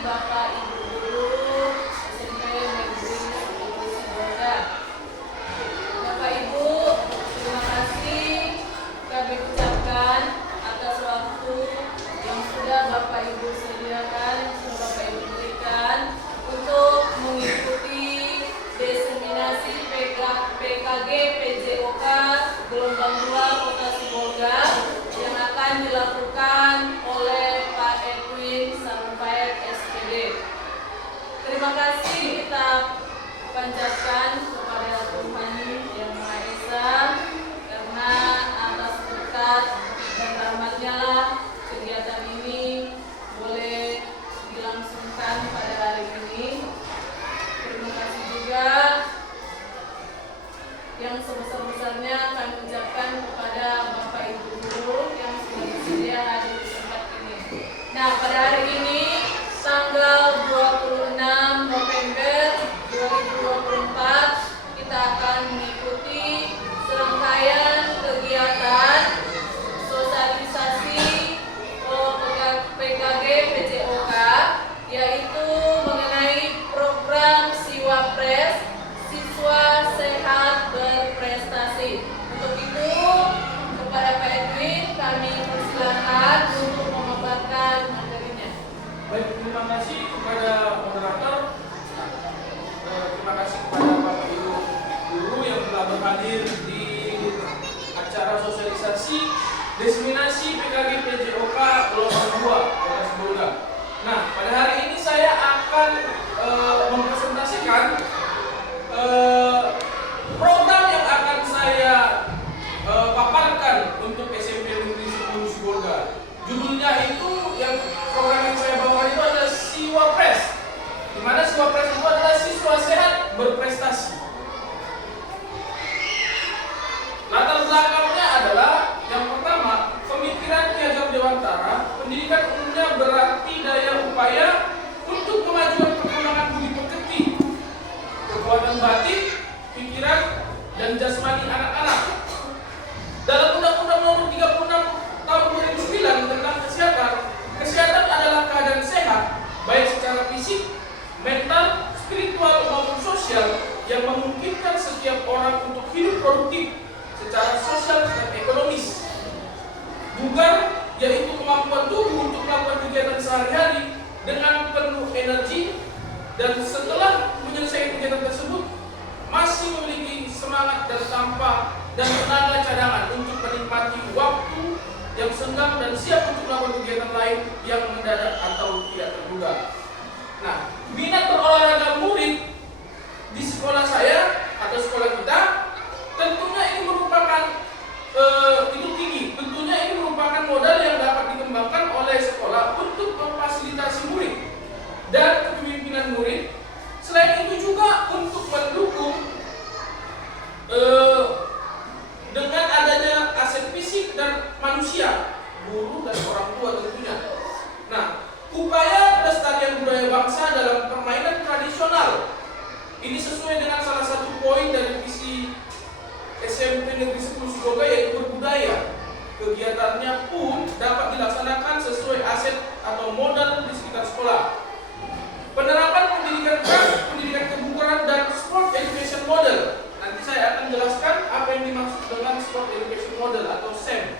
Bapak Ibu Guru SMP Negeri 10 Sibolga. Bapak Ibu, terima kasih kami ucapkan atas waktu yang sudah Bapak Ibu sediakan, sudah Bapak Ibu berikan untuk mengikuti diseminasi PKG PJOK gelombang 2 Kota Sibolga yang akan dilakukan oleh Pak Edwin Sarumpait SPD. Terima kasih kita panjatkan kepada Tuhan Yang Maha Esa karena atas berkat dan rahmat-Nya lah kegiatan ini boleh dilangsungkan pada hari ini. Terima kasih juga yang sebesar-besarnya kami ucapkan kepada Bapak Ibu Guru yang sudah bersedia hadir di tempat ini. Nah, pada hari ini tanggal 26 November 2024 kita akan mengikuti serangkaian kegiatan sosialisasi PKG PJOK, yaitu mengenai program Siwapres, Siswa Sehat Berprestasi. Untuk itu, kepada Pak Edwin kami persilakan untuk memaparkan materinya. Baik, terima kasih kepada moderator. Terima kasih kepada Bapak Ibu Guru yang telah berhadir di acara sosialisasi diseminasi PKG PJOK gelombang 2 Kota Sibolga. Nah, pada hari ini saya akan mempresentasikan program yang akan saya paparkan untuk SMP Negeri 10 Sibolga. Judulnya itu, yang program yang saya bawa itu adalah Siwapres, di mana Siwapres itu adalah Siswa Sehat Berprestasi. Latar belakangnya adalah yang pertama, pemikiran Ki Agam Dewantara, pendidikan umumnya berarti daya upaya untuk kemajuan perkembangan budi pekerti, kekuatan batin, pikiran, dan jasmani anak-anak. Dalam Undang-Undang Nomor 36 Tahun 2009 tentang kesehatan, kesehatan adalah keadaan sehat baik secara fisik, mental, spiritual maupun sosial yang memungkinkan setiap orang untuk hidup produktif secara sosial dan ekonomis. Bugar, yaitu kemampuan tubuh untuk melakukan kegiatan sehari-hari dengan penuh energi, dan setelah menyelesaikan kegiatan tersebut masih memiliki semangat dan tenaga cadangan untuk menikmati waktu yang senggang dan siap untuk melakukan kegiatan lain yang mendadak atau tidak terduga. Nah, minat berolahraga murid di sekolah saya atau sekolah kita tentunya ini merupakan itu tinggi. Tentunya ini merupakan modal yang dapat dikembangkan oleh sekolah untuk memfasilitasi murid dan kepemimpinan murid. Selain itu juga untuk mendukung dengan adanya aset fisik dan manusia, guru dan orang tua tentunya. Nah, upaya pelestarian budaya bangsa dalam permainan tradisional ini sesuai dengan salah satu poin dari visi SMP Negeri 10 Sibolga, yaitu berbudaya. Kegiatannya pun dapat dilaksanakan sesuai aset atau modal di sekitar sekolah. Penerapan pendidikan keras, pendidikan kebugaran, dan sport education model. Nanti saya akan jelaskan apa yang dimaksud dengan sport education model atau SEM.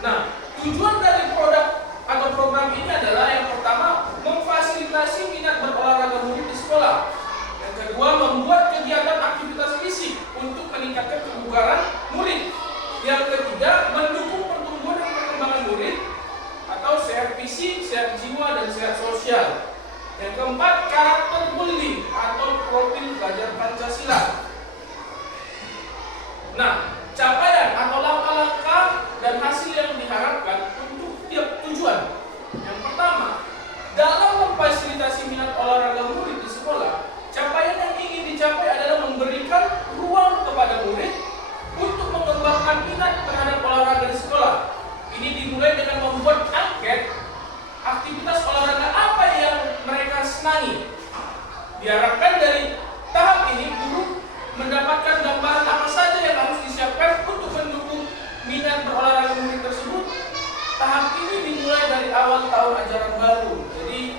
Nah, tujuan dari produk atau program ini adalah yang pertama, memfasilitasi minat berolahraga murid di sekolah. Yang kedua, membuat kegiatan aktivitas fisik untuk meningkatkan kebugaran murid. Yang ketiga, mendukung pertumbuhan dan perkembangan murid atau sehat fisik, sehat jiwa, dan sehat sosial. Yang keempat, karakter building atau profil belajar Pancasila. Nah, capaian atau langkah-langkah dan hasil yang diharapkan untuk tiap tujuan. Yang pertama, dalam memfasilitasi minat olahraga murid di sekolah, capaian yang ingin dicapai adalah memberikan ruang kepada murid untuk mengembangkan minat terhadap olahraga di sekolah. Ini dimulai dengan membuat angket aktivitas olahraga apa yang mereka senangi. Diharapkan dari tahap ini guru mendapatkan gambaran apa saja yang harus disiapkan untuk mendukung minat berolahraga murid tersebut. Tahap ini dimulai dari awal tahun ajaran baru. Jadi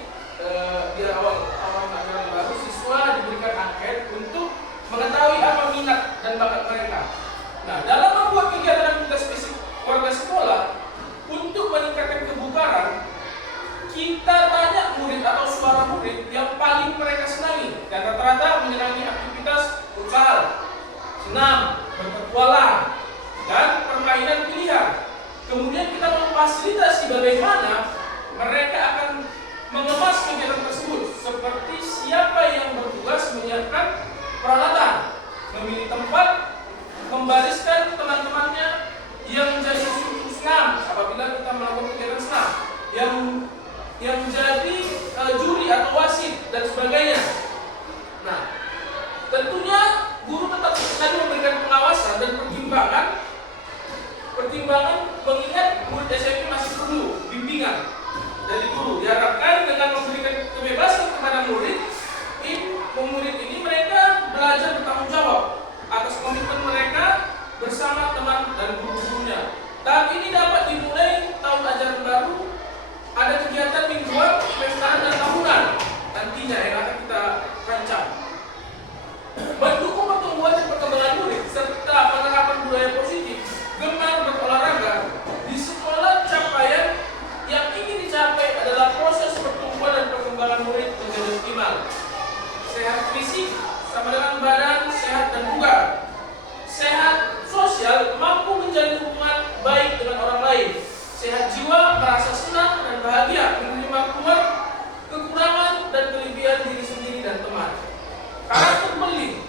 senam, berpetualang, dan permainan pilihan. Kemudian kita memfasilitasi bagaimana mereka akan mengemas kegiatan tersebut, seperti siapa yang bertugas menyiapkan peralatan, memilih tempat, membariskan teman-temannya yang menjadi senam apabila kita melakukan kegiatan senam, yang menjadi juri atau wasit dan sebagainya. Nah, tentunya guru tetap tadi memberikan pengawasan dan pertimbangan mengingat murid SMP masih perlu bimbingan dari guru. Diharapkan dengan memberikan kebebasan kepada murid ini mereka belajar bertanggung jawab atas komitmen mereka bersama teman dan guru-gurunya. Tahap ini dapat dimulai tahun ajaran baru, ada kegiatan mingguan, semesteran dan tahunan nantinya yang akan kita rancang. Mendukung pertumbuhan dan perkembangan murid serta penerapan budaya positif, gemar berolahraga di sekolah. Capaian yang ingin dicapai adalah proses pertumbuhan dan perkembangan murid menjadi optimal. Sehat fisik sama dengan badan sehat dan bugar. Sehat sosial, mampu menjalin hubungan baik dengan orang lain. Sehat jiwa, merasa senang dan bahagia menerima keluar kekurangan dan kelebihan diri sendiri dan teman. Karakter beli.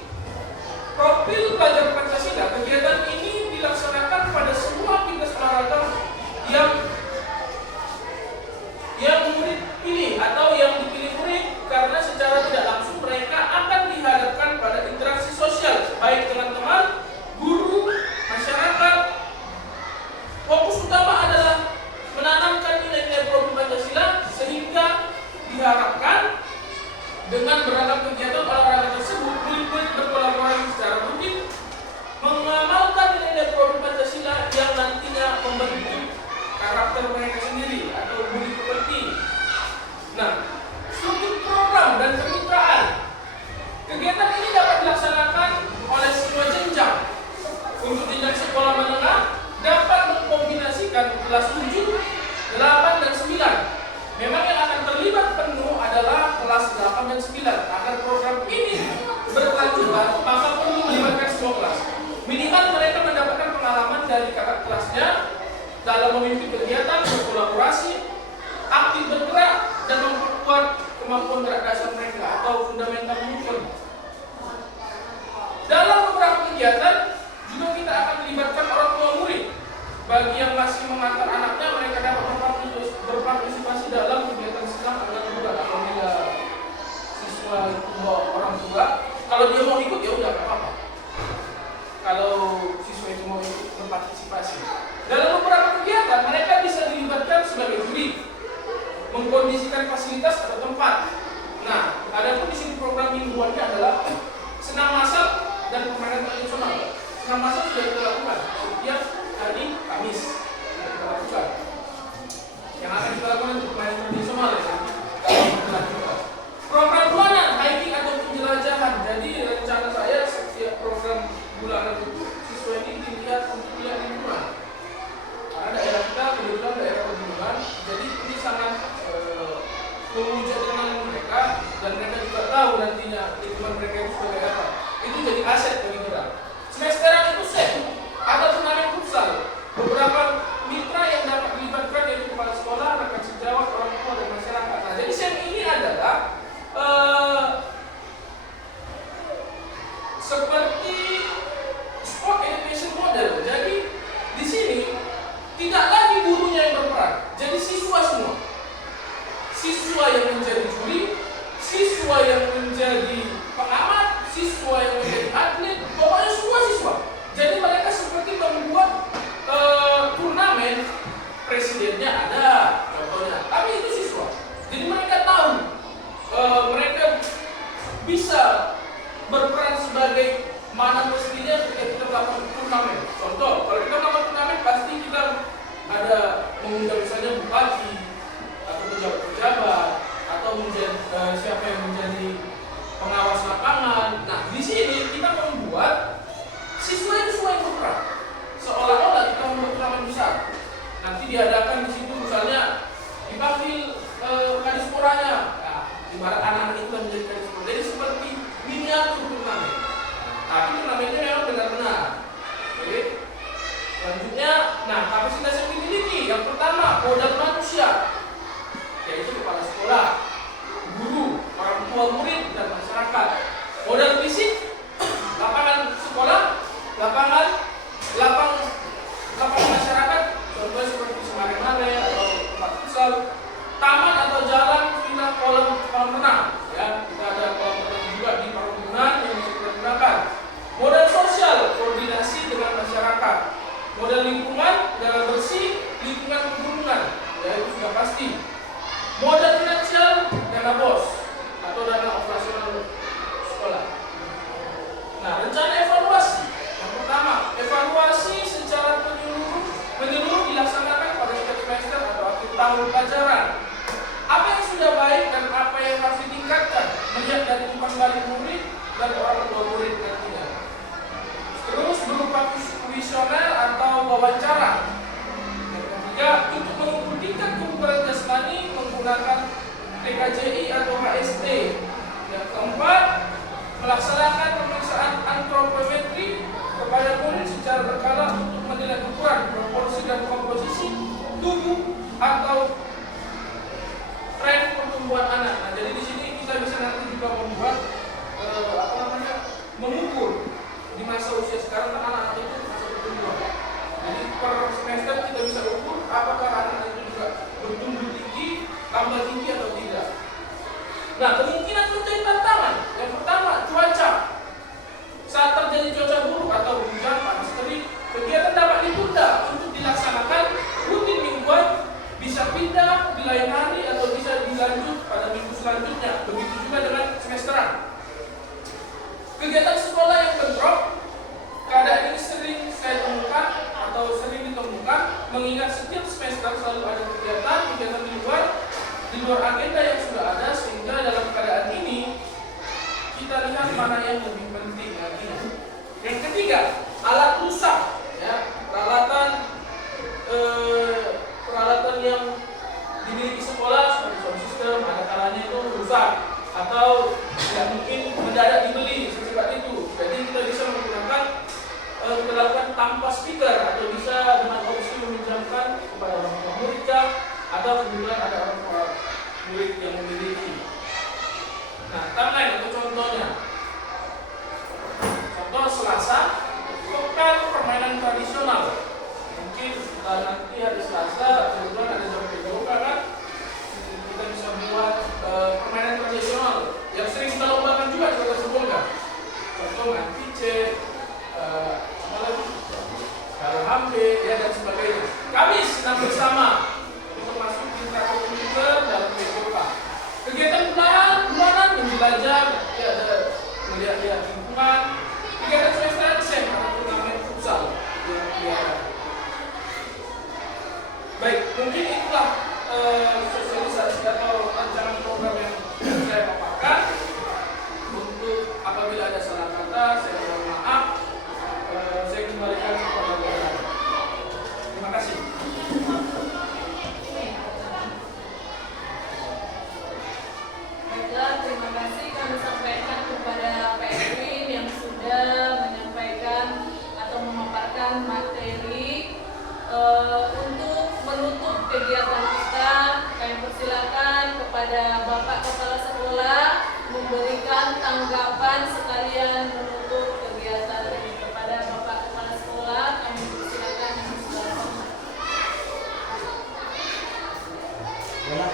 Profil pelajar Pancasila, kegiatan ini dilaksanakan pada semua aktivitas olahraga yang murid pilih atau yang dipilih murid, karena secara tidak langsung mereka akan dihadapkan pada interaksi sosial baik dengan teman, guru, masyarakat. Fokus utama adalah menanamkan nilai-nilai program Pancasila, sehingga diharapkan dengan beragam kegiatan olahraga tersebut murid-murid berkolaborasi secara rutin mengamalkan nilai-nilai program Pancasila yang nantinya membentuk karakter mereka sendiri atau budi pekerti. Nah, struktur program dan kemitraan. Kegiatan ini dapat dilaksanakan oleh semua jenjang. Untuk jenjang sekolah menengah dapat mengkombinasikan kelas 7, 8 dan 9. Memang yang akan terlibat penuh adalah kelas 8 dan 9. Agar program ini berkelanjutan, maka perlu melibatkan semua kelas. Minimal mereka mendapatkan pengalaman dari kakak kelasnya dalam memimpin kegiatan, berkolaborasi, aktif bergerak, dan memperkuat kemampuan gerak dasar mereka atau fundamental movement. Dalam beberapa kegiatan juga kita akan melibatkan orang tua murid. Bagi yang masih mengantar anaknya, mereka dapat berpartisipasi dalam kegiatan senam agar juga apabila siswa itu bawa orang tua. Kalau dia mau ikut ya udah, nggak apa-apa. Kalau siswa itu mau ikut berpartisipasi dalam beberapa kegiatan, mereka bisa dilibatkan sebagai juri, mengkondisikan fasilitas atau tempat. Nah, adapun di sini program mingguannya adalah senam massal dan permainan tradisional. Senam massal sudah kita lakukan setiap hari Kamis, sudah kita lakukan. Yang akan kita lakukan untuk permainan tradisional ya, kalau kita lakukan. Program bulanan, hiking atau penjelajahan. Jadi rencana saya setiap program bulanan itu siswa ini dilihat untuk lihat lingkungan. Karena daerah kita kebetulan daerah pegunungan, jadi ini sangat mewujud dengan mereka, dan mereka juga tahu nantinya lingkungan mereka itu sebagai apa. Itu jadi aset bagi kita. Semesteran itu set, ada turnamen futsal. Beberapa mitra yang dapat dilibatkan yaitu kepala sekolah, rekan sejawat, orang tua dan masyarakat. Nah, jadi SEM ini adalah seperti sport education model. Jadi di sini tidak lagi gurunya yang berperan, jadi siswa semua. Siswa yang menjadi juri, siswa yang menjadi pengamat, siswa yang menjadi atlet, pokoknya semua siswa. Jadi mereka seperti membuat turnamen, presidennya ada contohnya, tapi itu siswa. Jadi mereka tahu mereka bisa berperan sebagai mana mestinya ketika kita melakukan turnamen. Contoh, kalau kita melakukan turnamen pasti kita ada mengundang misalnya bupati atau pejabat-pejabat atau siapa yang menjadi pengawas lapangan. Nah, di sini kita membuat siswa itu semua yang berperan. Seolah-olah kita membuat turnamen besar. Nanti diadakan di situ misalnya Modal finansial, dana BOS atau dana operasional sekolah. Nah, rencana evaluasi. Yang pertama, evaluasi secara menyeluruh dilaksanakan pada setiap semester atau akhir tahun pelajaran. Apa yang sudah baik dan apa yang harus ditingkatkan melihat dari umpan balik murid dan orang tua murid nantinya. Terus berupa kuesioner atau wawancara. Yang ketiga, untuk mengukur tingkat kebugaran jasmani menggunakan TKJI atau HST. Yang keempat, melaksanakan pemeriksaan antropometri kepada murid secara berkala untuk menilai ukuran, proporsi dan komposisi tubuh atau tren pertumbuhan anak. Nah, jadi di sini kita bisa nanti juga membuat mengukur di masa usia sekarang kan anak-anak itu masa pertumbuhan. Jadi per semester kita bisa ukur apakah anak itu juga bertumbuh tinggi, tambah tinggi atau tidak. Nah, kemungkinan terjadi tantangan. Yang pertama, cuaca. Saat terjadi cuaca buruk atau hujan, panas terik, kegiatan dapat ditunda untuk dilaksanakan rutin mingguan, bisa pindah di lain hari atau bisa dilanjut pada minggu selanjutnya. Begitu juga dengan semesteran. Kegiatan sekolah yang bentrok, keadaan ini sering saya temukan atau sering ditemukan, mengingat setiap semester selalu ada kegiatan di luar agenda yang sudah ada, sehingga dalam keadaan ini kita lihat mana yang lebih penting lagi. Yang ketiga, alat rusak, ya, peralatan yang dimiliki sekolah seperti sound system, ada kalanya itu rusak atau tidak mungkin mendadak dibeli secepat itu. Jadi kita bisa menggunakan kita lakukan tanpa speaker atau bisa dengan opsi meminjamkan kepada orang tua murid atau kemudian ada orang tua murid yang memiliki. Nah, timeline atau contohnya. Contoh Selasa, pekan permainan tradisional. Mungkin nanti hari Selasa kebetulan ada jam PJOK kan, kita bisa buat permainan tradisional yang sering kita lombakan juga di kota Sibolga. Contoh main pice, apa lagi, karo hampe, ya dan sebagainya. Kami senang bersama untuk masuk di komputer dalam PJOK. Kegiatan bulanan yang belajar, ya ada melihat lingkungan. Kegiatan semester desain atau turnamen futsal yang baik, mungkin itulah sosialisasi atau rancangan program yang saya paparkan. Untuk apabila ada salah kata, saya mohon maaf. Saya kembalikan kepada Bapak. Terima kasih. Baiklah, terima kasih kami sampaikan kepada Pak Erwin yang sudah menyampaikan atau memaparkan materi. Untuk menutup kegiatan kita, kami persilakan kepada Bapak Kepala Sekolah memberikan tanggapan sekalian menutup kegiatan ini. Kepada Bapak Kepala Sekolah, kami persilakan.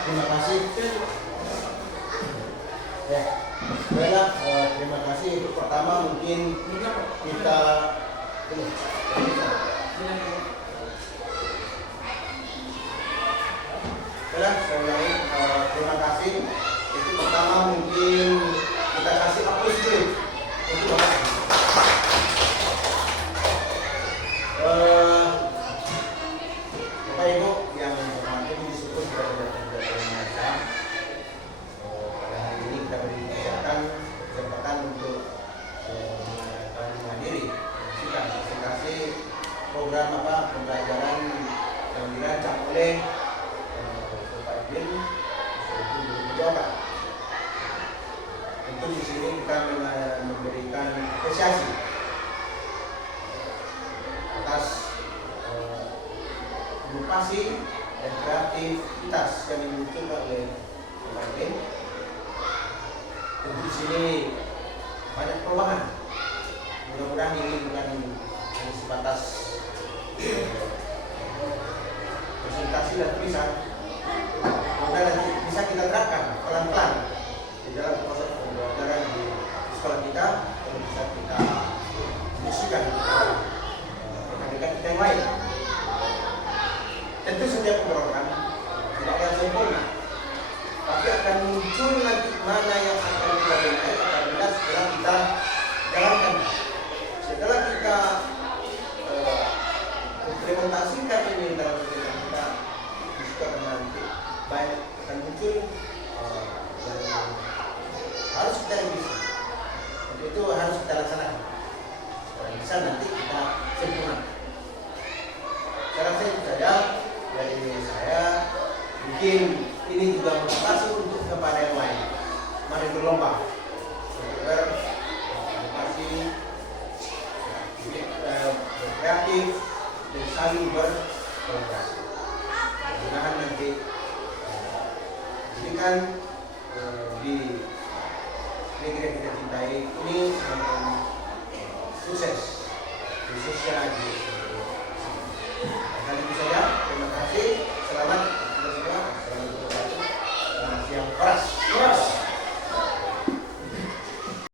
Terima kasih. Ya, baiklah, terima kasih. Pertama mungkin kita baiklah, saya ulangi, terima kasih. Itu pertama mungkin kita kasih aplaus dulu untuk Bapak. Bapak Ibu yang hormati disebut berada mereka. Pada hari ini kita beri kesempatan untuk menghadiri presentasi program pembelajaran yang dirancang oleh Bapak Edwin Jawa. Tentu di sini kita memberikan apresiasi atas inovasi dan kreativitas yang dimunculkan oleh Bapak Edwin. Tentu di sini banyak perubahan. Mudah-mudahan ini bukan hanya sebatas presentasi dan tulisan. Mudah-mudahan bisa kita terapkan pelan-pelan di dalam proses pembelajaran di sekolah kita, dan bisa kita diskusikan rekan-rekan kita yang lain. Tentu setiap program tidak akan sempurna, mana yang akan kita benahi apabila setelah kita jalankan. Setelah kita implementasikan ini dalam kehidupan kita, bisa nanti baik akan muncul yang harus kita revisi. Untuk itu harus kita laksanakan. Setelah bisa nanti kita sempurna. Saya rasa itu saja dari saya. Mungkin ini juga motivasi untuk kepada yang lain. Mari berlomba bermotivasi, berkreatif, dan saling berkolaborasi. Mudah-mudahan nanti pendidikan di negeri yang kita cintai ini semakin sukses, khususnya di kali itu saja. Terima kasih. Selamat. Selamat siang. Keras.